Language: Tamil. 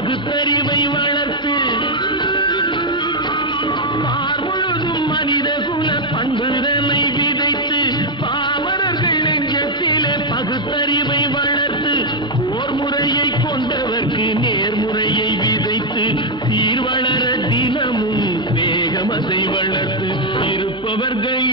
பகுத்தறிவை வளர்த்து பார் முழுதும் மனித குல பண்புதனை விதைத்து பாமரர்கள் நெஞ்சத்திலே பகுத்தறிவை வளர்த்து போர் முறையை கொண்டவர்க்கு நேர்முறையை விதைத்து சீர்வளர தினமும் வேகமதை வளர்த்து இருப்பவர்கள்